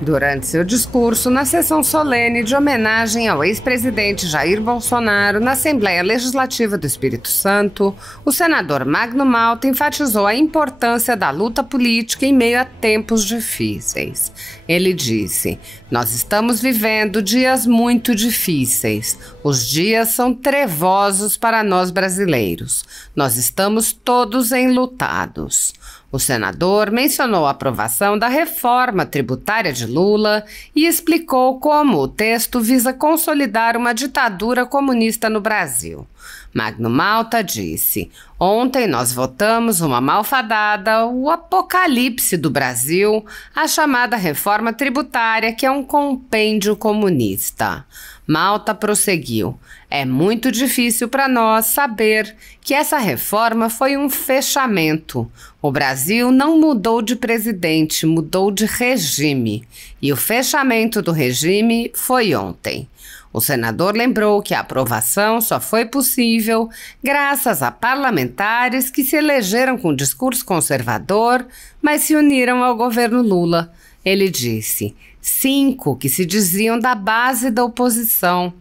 Durante seu discurso na sessão solene de homenagem ao ex-presidente Jair Bolsonaro na Assembleia Legislativa do Espírito Santo, o senador Magno Malta enfatizou a importância da luta política em meio a tempos difíceis. Ele disse: "Nós estamos vivendo dias muito difíceis. Os dias são trevosos para nós brasileiros. Nós estamos todos enlutados." O senador mencionou a aprovação da reforma tributária de Lula e explicou como o texto visa consolidar uma ditadura comunista no Brasil. Magno Malta disse: "Ontem nós votamos uma malfadada, o apocalipse do Brasil, a chamada reforma tributária, que é um compêndio comunista." Malta prosseguiu: "É muito difícil para nós saber que essa reforma foi um fechamento. O Brasil não mudou de presidente, mudou de regime. E o fechamento do regime foi ontem." O senador lembrou que a aprovação só foi possível graças a parlamentares que se elegeram com discurso conservador, mas se uniram ao governo Lula. Ele disse: 5 que se diziam da base da oposição.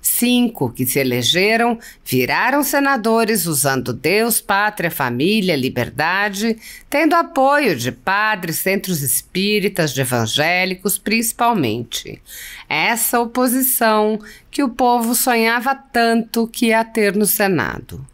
5 que se elegeram viraram senadores usando Deus, pátria, família, liberdade, tendo apoio de padres, centros espíritas, de evangélicos principalmente. Essa oposição que o povo sonhava tanto que ia ter no Senado.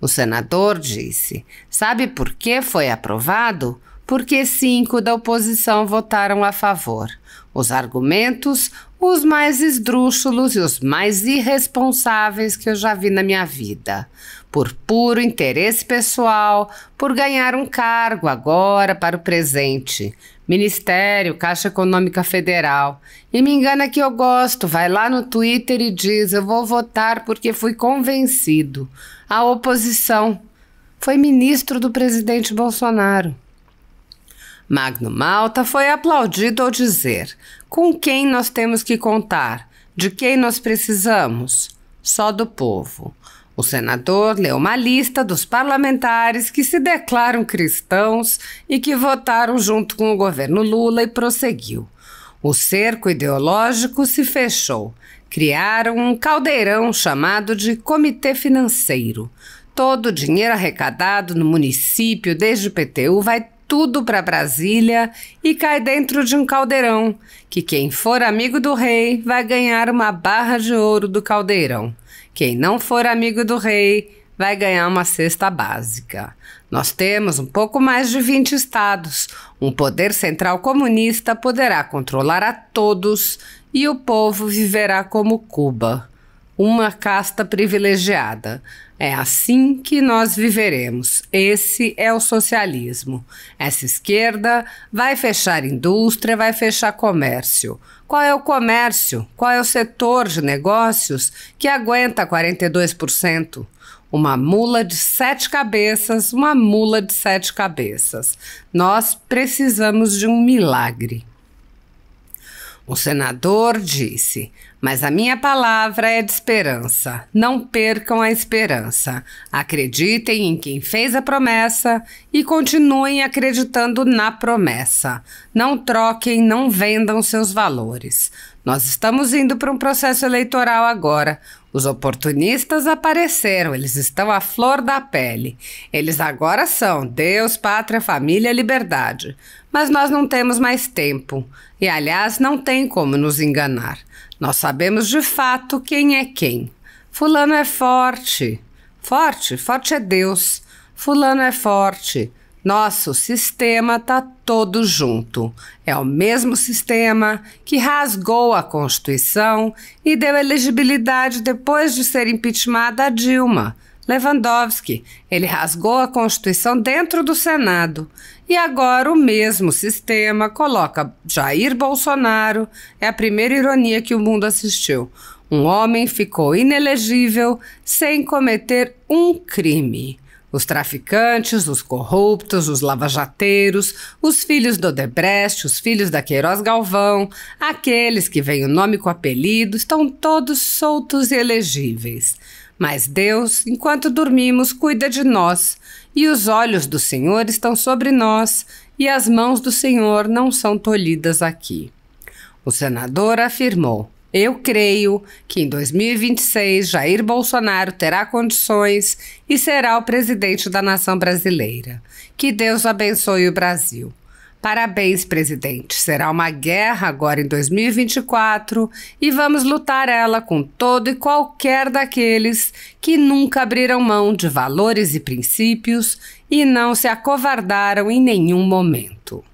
O senador disse: "Sabe por que foi aprovado? Porque 5 da oposição votaram a favor. Os argumentos, os mais esdrúxulos e os mais irresponsáveis que eu já vi na minha vida. Por puro interesse pessoal, por ganhar um cargo agora para o presente. Ministério, Caixa Econômica Federal. E me engana que eu gosto, vai lá no Twitter e diz: eu vou votar porque fui convencido. A oposição foi ministro do presidente Bolsonaro." Magno Malta foi aplaudido ao dizer: "Com quem nós temos que contar? De quem nós precisamos? Só do povo." O senador leu uma lista dos parlamentares que se declaram cristãos e que votaram junto com o governo Lula e prosseguiu: "O cerco ideológico se fechou. Criaram um caldeirão chamado de Comitê Financeiro. Todo o dinheiro arrecadado no município desde o IPTU vai tudo para Brasília e cai dentro de um caldeirão, que quem for amigo do rei vai ganhar uma barra de ouro do caldeirão. Quem não for amigo do rei vai ganhar uma cesta básica. Nós temos um pouco mais de 20 estados. Um poder central comunista poderá controlar a todos e o povo viverá como Cuba, uma casta privilegiada. É assim que nós viveremos. Esse é o socialismo. Essa esquerda vai fechar indústria, vai fechar comércio. Qual é o comércio? Qual é o setor de negócios que aguenta 42%? Uma mula de 7 cabeças, uma mula de 7 cabeças. Nós precisamos de um milagre." O senador disse: "Mas a minha palavra é de esperança. Não percam a esperança. Acreditem em quem fez a promessa e continuem acreditando na promessa. Não troquem, não vendam seus valores. Nós estamos indo para um processo eleitoral agora. Os oportunistas apareceram, eles estão à flor da pele. Eles agora são Deus, pátria, família, liberdade. Mas nós não temos mais tempo. E, aliás, não tem como nos enganar. Nós sabemos de fato quem é quem. Fulano é forte. Forte? Forte é Deus. Fulano é forte. Nosso sistema está todo junto. É o mesmo sistema que rasgou a Constituição e deu elegibilidade depois de ser impeachmentada a Dilma. Lewandowski, ele rasgou a Constituição dentro do Senado. E agora o mesmo sistema coloca Jair Bolsonaro. É a primeira ironia que o mundo assistiu. Um homem ficou inelegível sem cometer um crime. Os traficantes, os corruptos, os lavajateiros, os filhos do Odebrecht, os filhos da Queiroz Galvão, aqueles que veem o nome com apelido, estão todos soltos e elegíveis. Mas Deus, enquanto dormimos, cuida de nós, e os olhos do Senhor estão sobre nós, e as mãos do Senhor não são tolhidas aqui. O senador afirmou: eu creio que em 2026 Jair Bolsonaro terá condições e será o presidente da nação brasileira. Que Deus abençoe o Brasil. Parabéns, presidente. Será uma guerra agora em 2024 e vamos lutar ela com todo e qualquer daqueles que nunca abriram mão de valores e princípios e não se acovardaram em nenhum momento.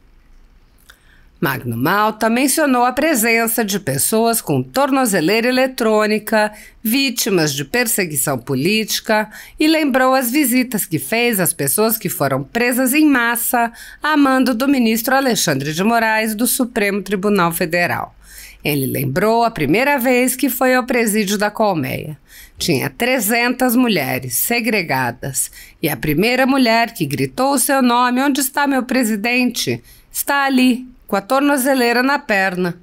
Magno Malta mencionou a presença de pessoas com tornozeleira eletrônica, vítimas de perseguição política, e lembrou as visitas que fez às pessoas que foram presas em massa a mando do ministro Alexandre de Moraes do Supremo Tribunal Federal. Ele lembrou a primeira vez que foi ao presídio da Colmeia. Tinha 300 mulheres segregadas e a primeira mulher que gritou o seu nome: "Onde está meu presidente?", está ali, com a tornozeleira na perna.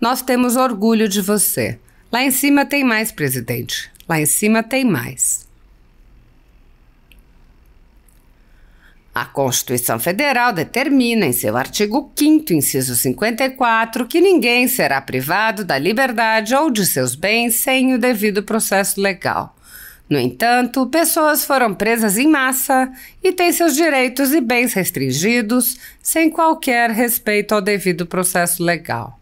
Nós temos orgulho de você. Lá em cima tem mais, presidente. Lá em cima tem mais. A Constituição Federal determina em seu artigo 5º, inciso 54, que ninguém será privado da liberdade ou de seus bens sem o devido processo legal. No entanto, pessoas foram presas em massa e têm seus direitos e bens restringidos sem qualquer respeito ao devido processo legal.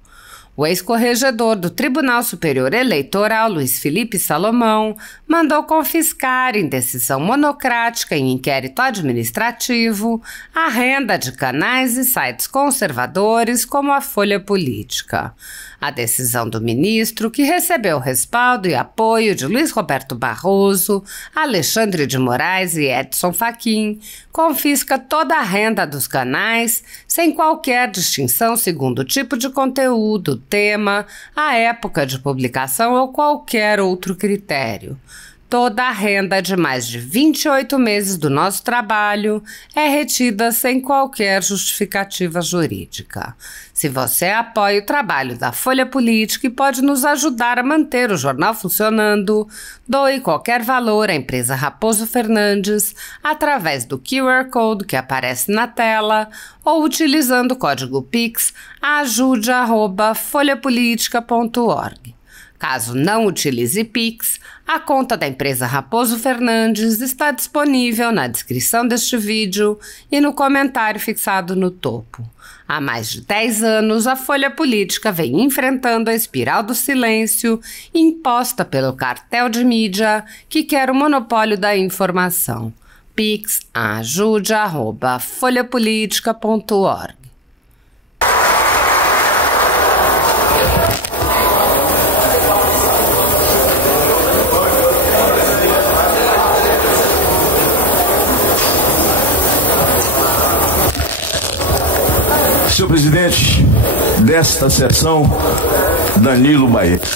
O ex-corregedor do Tribunal Superior Eleitoral, Luiz Felipe Salomão, mandou confiscar, em decisão monocrática em inquérito administrativo, a renda de canais e sites conservadores como a Folha Política. A decisão do ministro, que recebeu respaldo e apoio de Luiz Roberto Barroso, Alexandre de Moraes e Edson Fachin, confisca toda a renda dos canais, sem qualquer distinção segundo o tipo de conteúdo, tema, a época de publicação ou qualquer outro critério. Toda a renda de mais de 28 meses do nosso trabalho é retida sem qualquer justificativa jurídica. Se você apoia o trabalho da Folha Política e pode nos ajudar a manter o jornal funcionando, doe qualquer valor à empresa Raposo Fernandes através do QR Code que aparece na tela ou utilizando o código Pix ajude@folhapolitica.org. Caso não utilize Pix, a conta da empresa Raposo Fernandes está disponível na descrição deste vídeo e no comentário fixado no topo. Há mais de 10 anos, a Folha Política vem enfrentando a espiral do silêncio imposta pelo cartel de mídia que quer o monopólio da informação. Pix ajude@folhapolitica.org. Senhor presidente desta sessão, Danilo Baeta.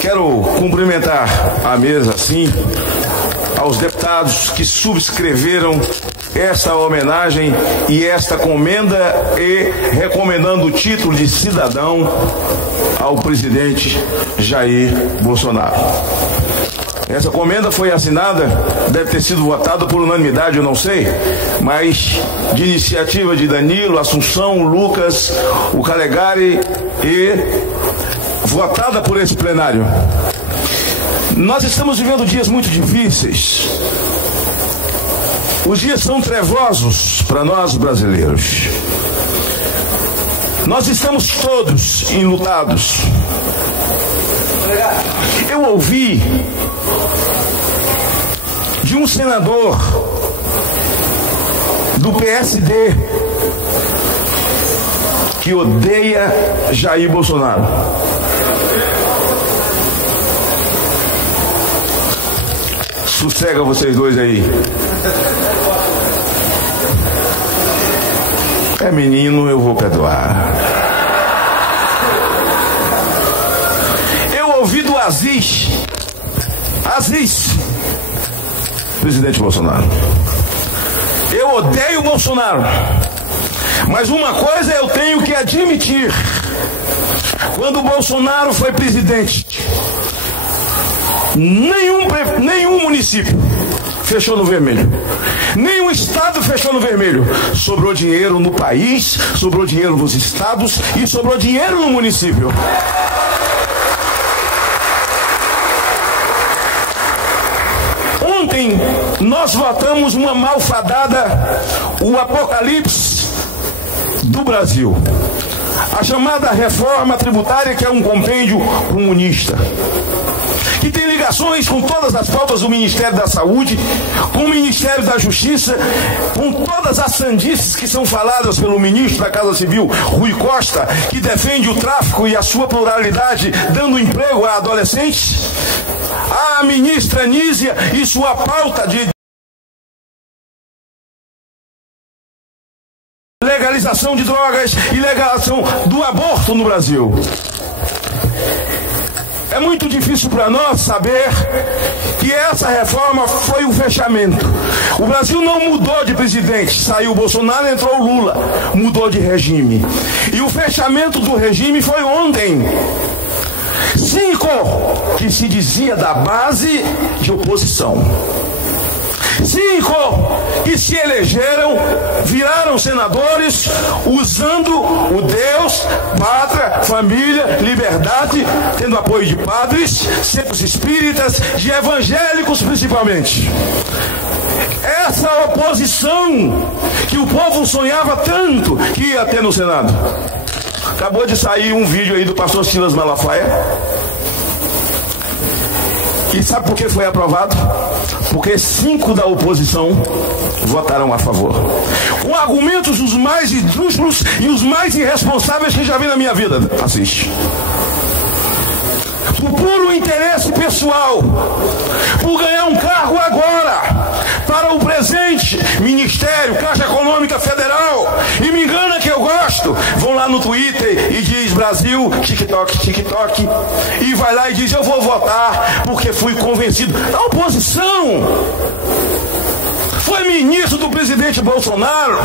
Quero cumprimentar a mesa, assim, aos deputados que subscreveram esta homenagem e esta comenda e recomendando o título de cidadão ao presidente Jair Bolsonaro. Essa comenda foi assinada, deve ter sido votada por unanimidade, eu não sei, mas de iniciativa de Danilo, Assunção, Lucas, o Calegari e votada por esse plenário. Nós estamos vivendo dias muito difíceis. Os dias são trevosos para nós brasileiros. Nós estamos todos enlutados. Eu ouvi de um senador do PSD que odeia Jair Bolsonaro. Sossega vocês dois aí. É menino, eu vou perdoar. Eu ouvi do Aziz, presidente Bolsonaro. Eu odeio o Bolsonaro, mas uma coisa eu tenho que admitir: quando o Bolsonaro foi presidente, nenhum município fechou no vermelho. Nenhum estado fechou no vermelho. Sobrou dinheiro no país, sobrou dinheiro nos estados e sobrou dinheiro no município. Ontem nós votamos uma malfadada, o apocalipse do Brasil. A chamada reforma tributária, que é um compêndio comunista, que tem ligações com todas as pautas do Ministério da Saúde, com o Ministério da Justiça, com todas as sandices que são faladas pelo ministro da Casa Civil, Rui Costa, que defende o tráfico e a sua pluralidade, dando emprego a adolescentes. A ministra Nízia e sua pauta de legalização de drogas e legalização do aborto no Brasil. É muito difícil para nós saber que essa reforma foi um fechamento. O Brasil não mudou de presidente. Saiu o Bolsonaro, entrou o Lula. Mudou de regime. E o fechamento do regime foi ontem. 5 que se dizia da base de oposição. 5 que se elegeram, viraram senadores, usando o Deus, pátria, família, liberdade, tendo apoio de padres, centros espíritas, de evangélicos principalmente. Essa oposição que o povo sonhava tanto que ia ter no Senado. Acabou de sair um vídeo aí do pastor Silas Malafaia. E sabe por que foi aprovado? Porque 5 da oposição votaram a favor. Com argumentos os mais esdrúxulos e os mais irresponsáveis que já vi na minha vida. Assiste. Por puro interesse pessoal, por ganhar um cargo agora, para o presente, Ministério, Caixa Econômica Federal, e me engana que eu gosto, vão lá no Twitter e diz Brasil, TikTok, TikTok, e vai lá e diz eu vou votar porque fui convencido. A oposição foi ministro do presidente Bolsonaro.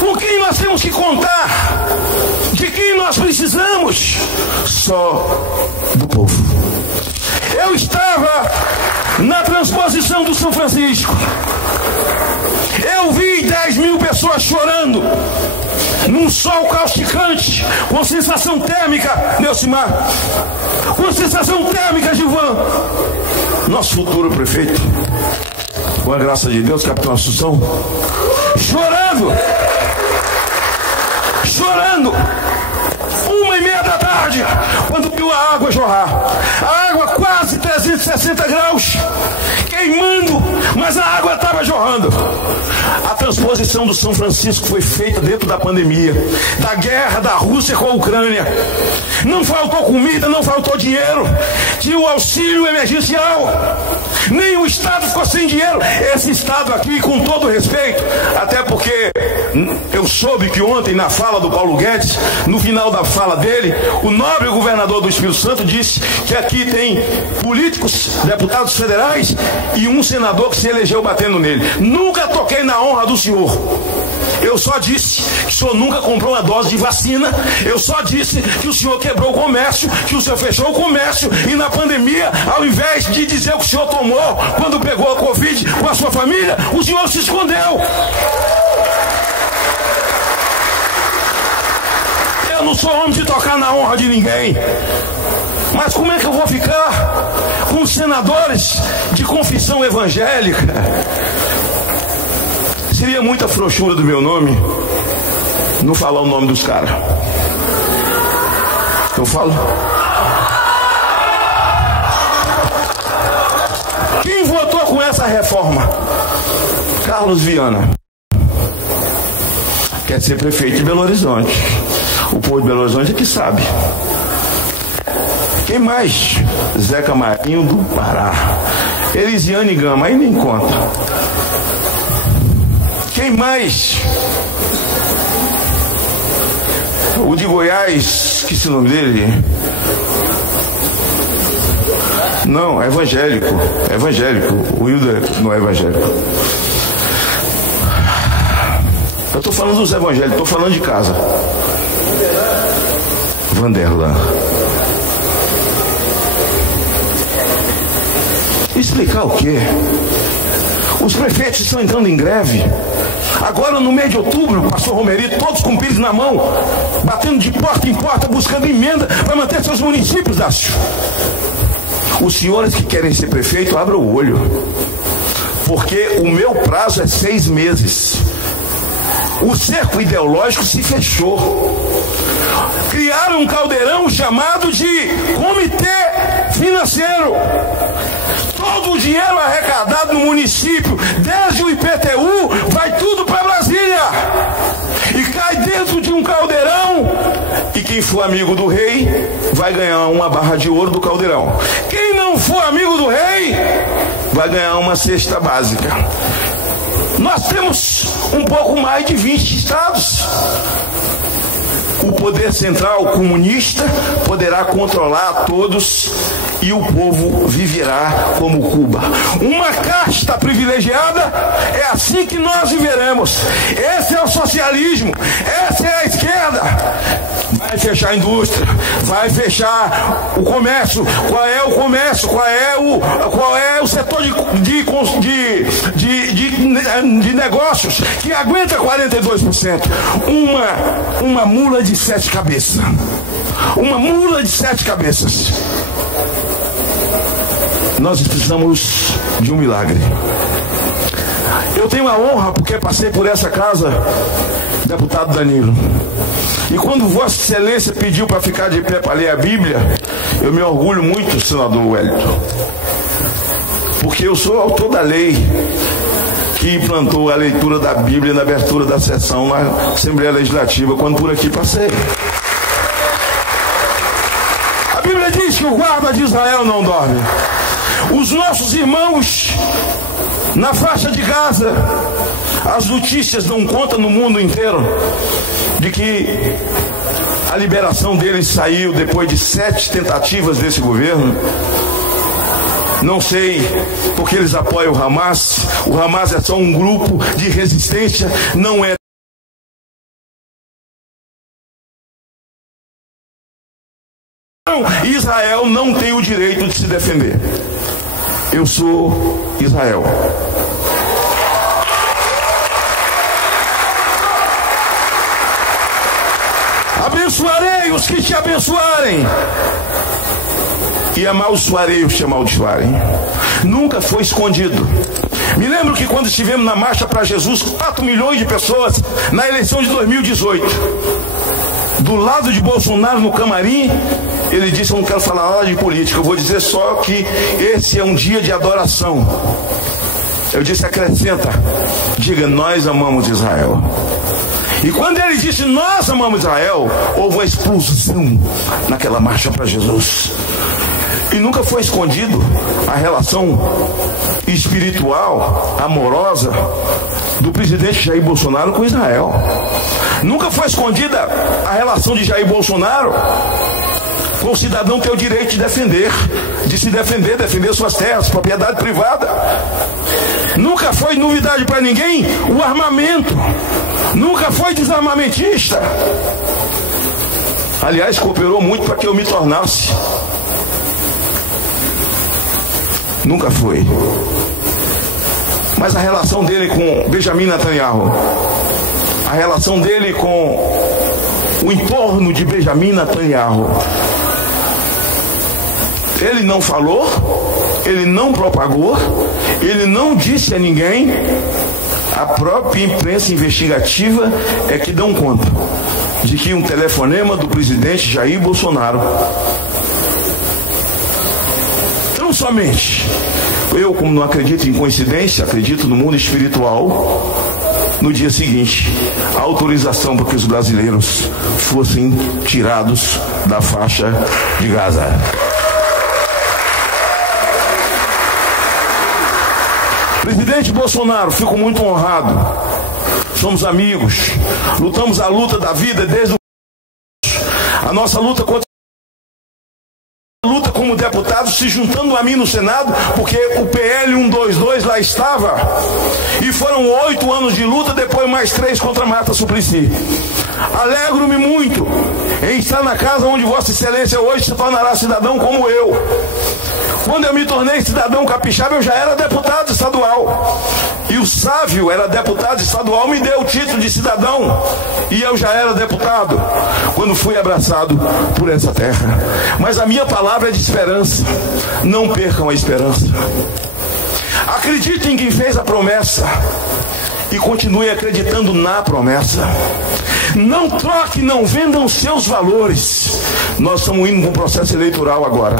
Com quem nós temos que contar? De quem nós precisamos? Só do povo. Eu estava na transposição do São Francisco. Eu vi 10 mil pessoas chorando num sol causticante, com sensação térmica, Neucimar, com sensação térmica, Gilvan. Nosso futuro prefeito, com a graça de Deus, capitão Assunção, chorando, 1h30 da tarde, quando viu a água jorrar. A água quase 360 graus, queimando, mas a água estava jorrando. A transposição do São Francisco foi feita dentro da pandemia, da guerra da Rússia com a Ucrânia. Não faltou comida, não faltou dinheiro. Tinha o auxílio emergencial. Nem o Estado ficou sem dinheiro. Esse Estado aqui, com todo respeito, até porque eu soube que ontem, na fala do Paulo Guedes, no final da fala dele, o nobre governador do Espírito Santo disse que aqui tem políticos, deputados federais e um senador que se elegeu batendo nele. Nunca toquei na honra do senhor. Eu só disse que o senhor nunca comprou uma dose de vacina. Eu só disse que o senhor quebrou o comércio, que o senhor fechou o comércio e na pandemia, ao invés de dizer o que o senhor tomou quando pegou a Covid com a sua família, o senhor se escondeu. Eu não sou homem de tocar na honra de ninguém. Mas como é que eu vou ficar com senadores de confissão evangélica? Seria muita frouxura do meu nome não falar o nome dos caras. Eu falo. Quem votou com essa reforma? Carlos Viana. Quer ser prefeito de Belo Horizonte. O povo de Belo Horizonte é que sabe. Quem mais? Zeca Marinho do Pará. Elisiane Gama, aí nem conta. Quem mais? O de Goiás, esqueci o nome dele. Não, é evangélico. É evangélico. O Hilder não é evangélico. Eu estou falando dos evangélicos, estou falando de casa. Vanderlan. Explicar o quê? Os prefeitos estão entrando em greve. Agora, no mês de outubro, o pastor Romerito, todos com pires na mão, batendo de porta em porta, buscando emenda para manter seus municípios, Dácio. Os senhores que querem ser prefeito, abram o olho, porque o meu prazo é 6 meses. O cerco ideológico se fechou. Criaram um caldeirão chamado de Comitê Financeiro. Todo o dinheiro arrecadado no município, desde o IPTU, vai tudo para Brasília e cai dentro de um caldeirão. E quem for amigo do rei vai ganhar uma barra de ouro do caldeirão. Quem não for amigo do rei vai ganhar uma cesta básica. Nós temos um pouco mais de 20 estados. O poder central comunista poderá controlar todos e o povo viverá como Cuba. Uma casta privilegiada, é assim que nós viveremos. Esse é o socialismo, essa é a esquerda. Vai fechar a indústria, vai fechar o comércio. Qual é o comércio? Qual é o setor de negócios que aguenta 42%? Uma mula de 7 cabeças. Uma mula de 7 cabeças. Nós precisamos de um milagre. Eu tenho a honra, porque passei por essa casa, deputado Danilo. E quando Vossa Excelência pediu para ficar de pé para ler a Bíblia, eu me orgulho muito, senador Wellington, porque eu sou autor da lei que implantou a leitura da Bíblia na abertura da sessão na Assembleia Legislativa, quando por aqui passei. A Bíblia diz que o guarda de Israel não dorme. Os nossos irmãos na faixa de Gaza, as notícias dão conta no mundo inteiro de que a liberação deles saiu depois de 7 tentativas desse governo. Não sei porque eles apoiam o Hamas. O Hamas é só um grupo de resistência, não é. Israel não tem o direito de se defender. Eu sou Israel. Abençoarei os que te abençoarem e amaldiçoarei os que te amaldiçoarem. Nunca foi escondido. Me lembro que quando estivemos na Marcha para Jesus, 4 milhões de pessoas na eleição de 2018, do lado de Bolsonaro no camarim, ele disse: eu não quero falar nada de política, eu vou dizer só que esse é um dia de adoração. Eu disse: acrescenta, diga, nós amamos Israel. E quando ele disse nós amamos Israel, houve uma explosão naquela Marcha para Jesus. E nunca foi escondido a relação espiritual, amorosa do presidente Jair Bolsonaro com Israel. Nunca foi escondida a relação de Jair Bolsonaro com o cidadão ter o direito de se defender, defender suas terras, propriedade privada. Nunca foi novidade para ninguém o armamento. Nunca foi desarmamentista. Aliás, cooperou muito para que eu me tornasse. Nunca foi. Mas a relação dele com Benjamin Netanyahu, a relação dele com o entorno de Benjamin Netanyahu, ele não falou, ele não propagou, ele não disse a ninguém. A própria imprensa investigativa é que dão conta de que um telefonema do presidente Jair Bolsonaro, não somente eu, como não acredito em coincidência, acredito no mundo espiritual, no dia seguinte, a autorização para que os brasileiros fossem tirados da faixa de Gaza. Presidente Bolsonaro, fico muito honrado. Somos amigos, lutamos a luta da vida desde a nossa luta contra a luta como deputado, se juntando a mim no Senado, porque o PL 122 lá estava, e foram 8 anos de luta, depois mais 3 contra Marta Suplicy. Alegro-me muito em estar na casa onde Vossa Excelência hoje se tornará cidadão como eu. Quando eu me tornei cidadão capixaba, eu já era deputado estadual. E o Sávio era deputado estadual, me deu o título de cidadão. E eu já era deputado quando fui abraçado por essa terra. Mas a minha palavra é de esperança. Não percam a esperança. Acreditem em quem fez a promessa e continue acreditando na promessa. Não troque, não vendam seus valores. Nós estamos indo para um processo eleitoral agora.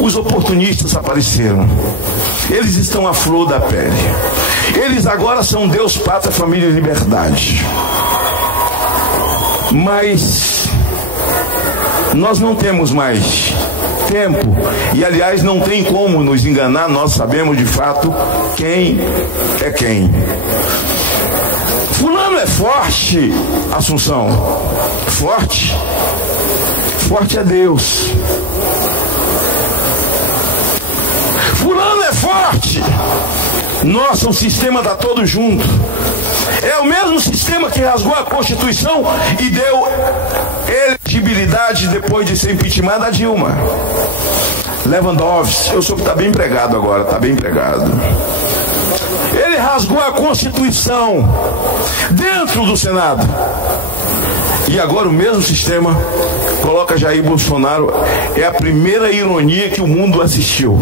Os oportunistas apareceram. Eles estão à flor da pele. Eles agora são Deus, pátria, família e liberdade. Mas nós não temos mais tempo. E aliás, não tem como nos enganar. Nós sabemos de fato quem é quem. Fulano é forte, Assunção. Forte. Forte é Deus. Fulano é forte. Nossa, o sistema está todo junto. É o mesmo sistema que rasgou a Constituição e deu elegibilidade depois de ser impeachment a Dilma. Lewandowski, eu soube que está bem empregado agora, está bem empregado. Ele rasgou a Constituição dentro do Senado. E agora o mesmo sistema coloca Jair Bolsonaro. É a primeira ironia que o mundo assistiu.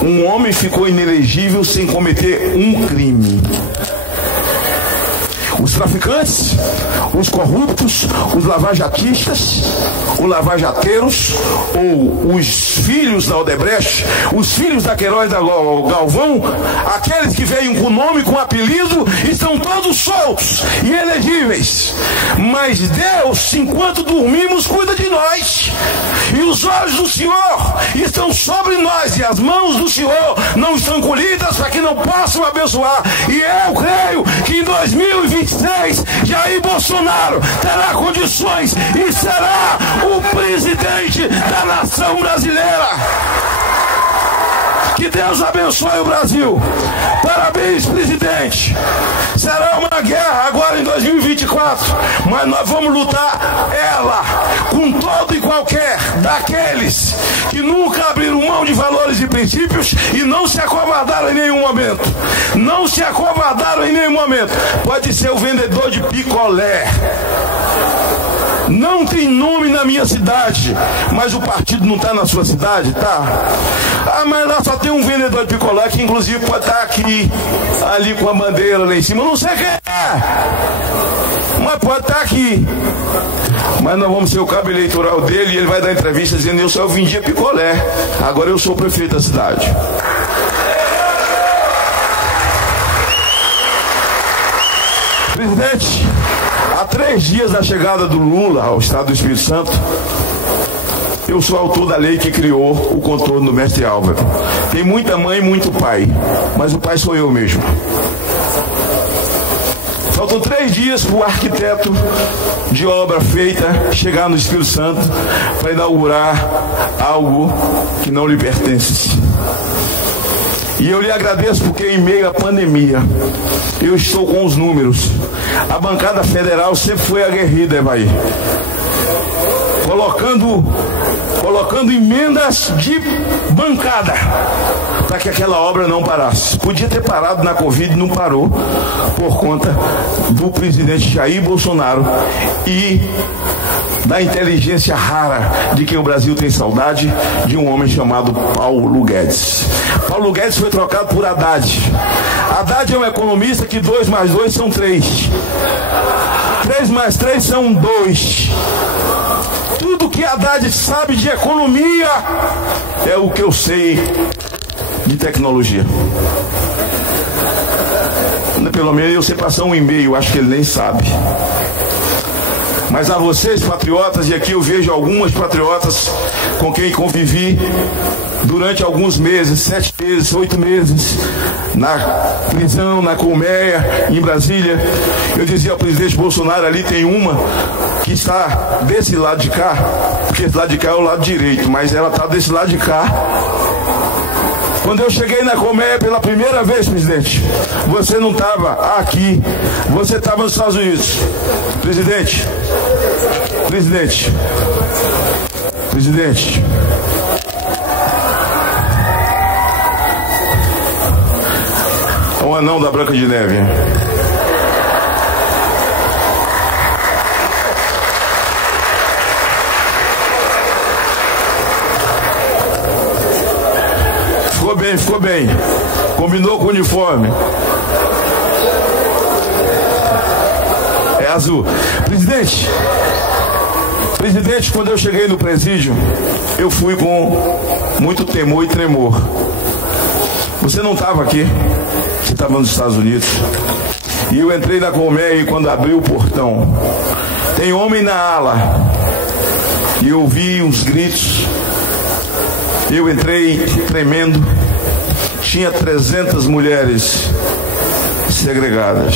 Um homem ficou inelegível sem cometer um crime. Os traficantes, os corruptos, os lavajatistas, os lavajateiros, ou os filhos da Odebrecht, os filhos da Queiroz da Galvão, aqueles que veio com nome, com apelido, estão todos soltos e elegíveis. Mas Deus, enquanto dormimos, cuida de nós. E os olhos do Senhor estão sobre nós, e as mãos do Senhor não estão colhidas para que não possam abençoar. E eu creio que em 2026 Jair Bolsonaro terá condições e será o presidente da nação brasileira. Que Deus abençoe o Brasil. Parabéns, presidente. Será uma guerra agora em 2024, mas nós vamos lutar ela com todo e qualquer daqueles que nunca abriram mão de valores e princípios e não se acovardaram em nenhum momento. Não se acovardaram em nenhum momento. Pode ser o vendedor de picolé. Não tem nome na minha cidade, mas o partido não está na sua cidade, tá? Ah, mas lá só tem um vendedor de picolé que inclusive pode estar aqui, ali com a bandeira lá em cima. Eu não sei quem é, mas pode estar aqui. Mas nós vamos ser o cabo eleitoral dele e ele vai dar entrevista dizendo: eu só vendia picolé, agora eu sou o prefeito da cidade. Presidente, há 3 dias da chegada do Lula ao estado do Espírito Santo, eu sou autor da lei que criou o contorno do Mestre Álvaro. Tem muita mãe e muito pai, mas o pai sou eu mesmo. Faltam 3 dias para o arquiteto de obra feita chegar no Espírito Santo para inaugurar algo que não lhe pertence. E eu lhe agradeço porque em meio à pandemia eu estou com os números. A bancada federal sempre foi aguerrida, Evaí, colocando emendas de bancada para que aquela obra não parasse. Podia ter parado na Covid, não parou, por conta do presidente Jair Bolsonaro e da inteligência rara de quem o Brasil tem saudade, de um homem chamado Paulo Guedes. Paulo Guedes foi trocado por Haddad. Haddad é um economista que 2 mais 2 são 3. 3 mais 3 são 2. Tudo que Haddad sabe de economia é o que eu sei de tecnologia. Pelo menos eu sei passar um e-mail, acho que ele nem sabe. Mas a vocês, patriotas, e aqui eu vejo algumas patriotas com quem convivi durante alguns meses, 7 meses, 8 meses, na prisão, na colmeia, em Brasília. Eu dizia ao presidente Bolsonaro: ali tem uma que está desse lado de cá, porque esse lado de cá é o lado direito, mas ela está desse lado de cá. Quando eu cheguei na colmeia pela primeira vez, presidente, você não estava aqui, você estava nos Estados Unidos. Presidente, o anão da Branca de Neve. Ficou bem. Combinou com o uniforme. É azul. Presidente, quando eu cheguei no presídio, eu fui com muito temor e tremor. Você não estava aqui, você estava nos Estados Unidos. E eu entrei na colmeia e quando abri o portão, tem homem na ala. E eu ouvi uns gritos. Eu entrei tremendo. Tinha 300 mulheres segregadas.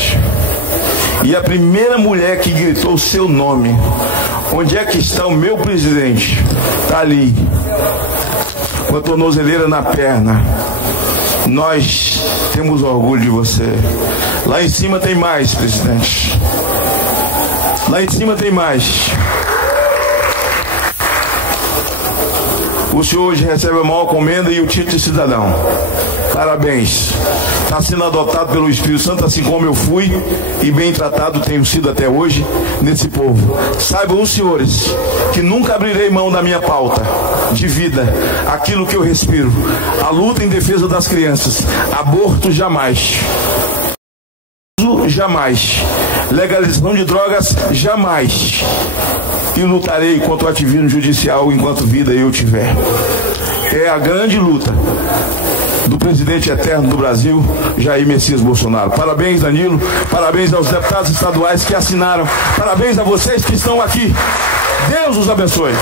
E a primeira mulher que gritou o seu nome: onde é que está o meu presidente? Está ali, com a tornozeleira na perna. Nós temos orgulho de você. Lá em cima tem mais, presidente. Lá em cima tem mais. O senhor hoje recebe a maior comenda e o título de cidadão. Parabéns. Está sendo adotado pelo Espírito Santo, assim como eu fui e bem tratado tenho sido até hoje nesse povo. Saibam os senhores que nunca abrirei mão da minha pauta de vida, aquilo que eu respiro. A luta em defesa das crianças. Aborto jamais. Jamais. Legalização de drogas jamais. E lutarei contra o ativismo judicial enquanto vida eu tiver. É a grande luta do presidente eterno do Brasil, Jair Messias Bolsonaro. Parabéns, Danilo. Parabéns aos deputados estaduais que assinaram. Parabéns a vocês que estão aqui. Deus os abençoe.